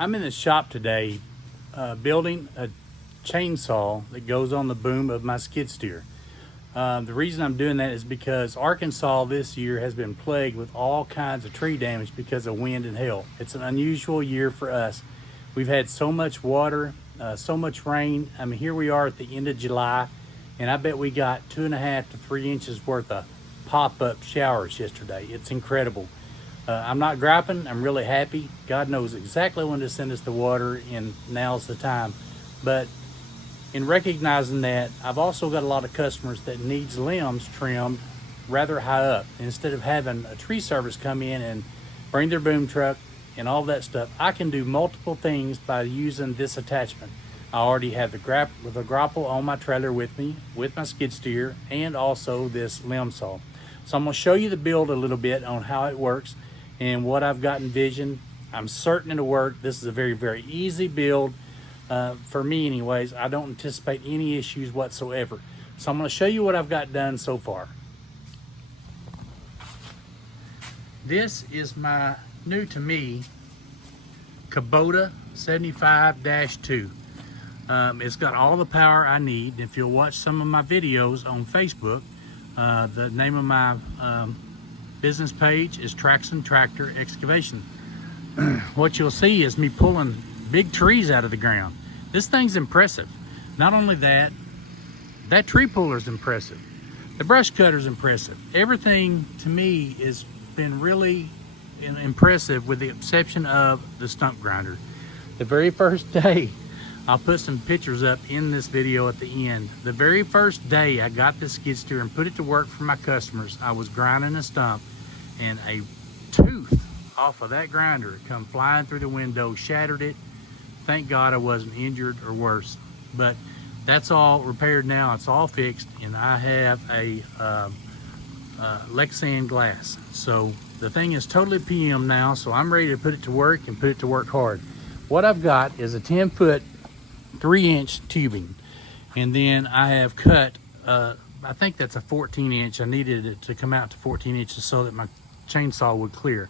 I'm in the shop today building a chainsaw that goes on the boom of my skid steer. The reason I'm doing that is because Arkansas this year has been plagued with all kinds of tree damage because of wind and hail. It's an unusual year for us. We've had so much water, so much rain. I mean, here we are at the end of July, and I bet we got 2.5 to 3 inches worth of pop-up showers yesterday. It's incredible. I'm not griping, I'm really happy. God knows exactly when to send us the water, and now's the time. But in recognizing that, I've also got a lot of customers that needs limbs trimmed rather high up. Instead of having a tree service come in and bring their boom truck and all that stuff, I can do multiple things by using this attachment. I already have the grapple on my trailer with me, with my skid steer, and also this limb saw. So I'm gonna show you the build a little bit on how it works and what I've got envisioned. I'm certain it'll work. This is a very, very easy build. For me anyways. I don't anticipate any issues whatsoever. So I'm going to show you what I've got done so far. This is my new to me Kubota 75-2. It's got all the power I need. If you'll watch some of my videos on Facebook, the name of my business page is Traxxon Tractor Excavation. What you'll see is me pulling big trees out of the ground. This thing's impressive. Not only that, that tree puller is impressive. The brush cutter is impressive. Everything to me has been really impressive with the exception of the stump grinder. The very first day, I'll put some pictures up in this video at the end. The very first day I got this skid steer and put it to work for my customers, I was grinding a stump and a tooth off of that grinder come flying through the window, shattered it. Thank God I wasn't injured or worse. But that's all repaired now. It's all fixed, and I have a Lexan glass. So the thing is totally PM now, so I'm ready to put it to work and put it to work hard. What I've got is a 10-foot 3-inch tubing, and then I have cut I think that's a 14-inch. I needed it to come out to 14 inches so that my chainsaw would clear.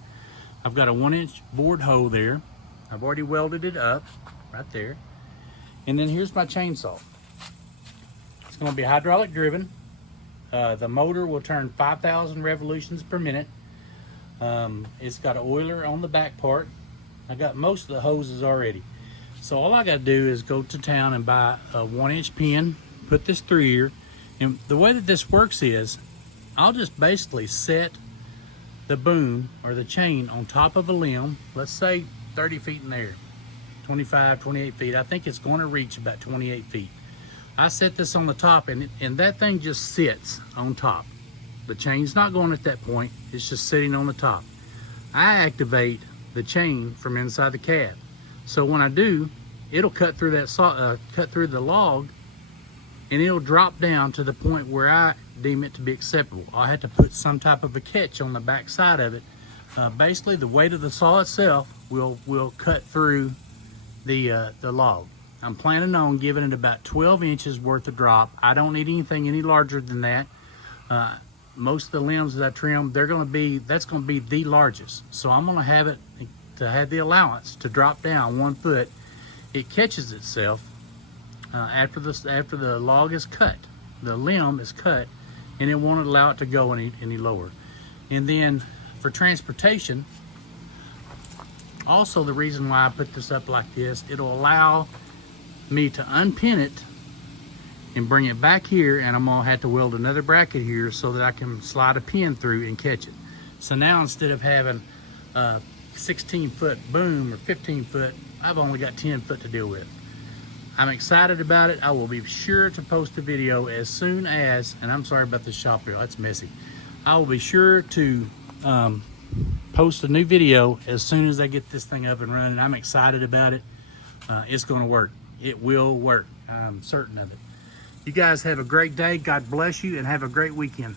I've got a 1-inch bored hole there. I've already welded it up right there, and then here's my chainsaw. It's going to be hydraulic driven. The motor will turn 5,000 revolutions per minute. It's got an oiler on the back part. I got most of the hoses already. So all I got to do is go to town and buy a 1-inch pin, put this through here, and the way that this works is I'll just basically set the boom or the chain on top of a limb, let's say 30 feet in there, 25, 28 feet. I think it's going to reach about 28 feet. I set this on the top, and that thing just sits on top. The chain's not going at that point, it's just sitting on the top. I activate the chain from inside the cab. So when I do, it'll cut through that cut through the log, and it'll drop down to the point where I deem it to be acceptable. I had to put some type of a catch on the back side of it. Basically, the weight of the saw itself will cut through the log. I'm planning on giving it about 12 inches worth of drop. I don't need anything any larger than that. Most of the limbs that I trim, that's going to be the largest. So I'm going to have it to have the allowance to drop down 1 foot. It catches itself after the log is cut. The limb is cut, and it won't allow it to go any lower. And then for transportation, also the reason why I put this up like this, it'll allow me to unpin it and bring it back here, and I'm gonna have to weld another bracket here so that I can slide a pin through and catch it. So now instead of having a 16-foot boom or 15 foot, I've only got 10 foot to deal with. I'm excited about it. I will be sure to post a video as soon as, and I'm sorry about the shop here, that's messy. I will be sure to post a new video as soon as I get this thing up and running. I'm excited about it. It's gonna work. It will work. I'm certain of it. You guys have a great day. God bless you, and have a great weekend.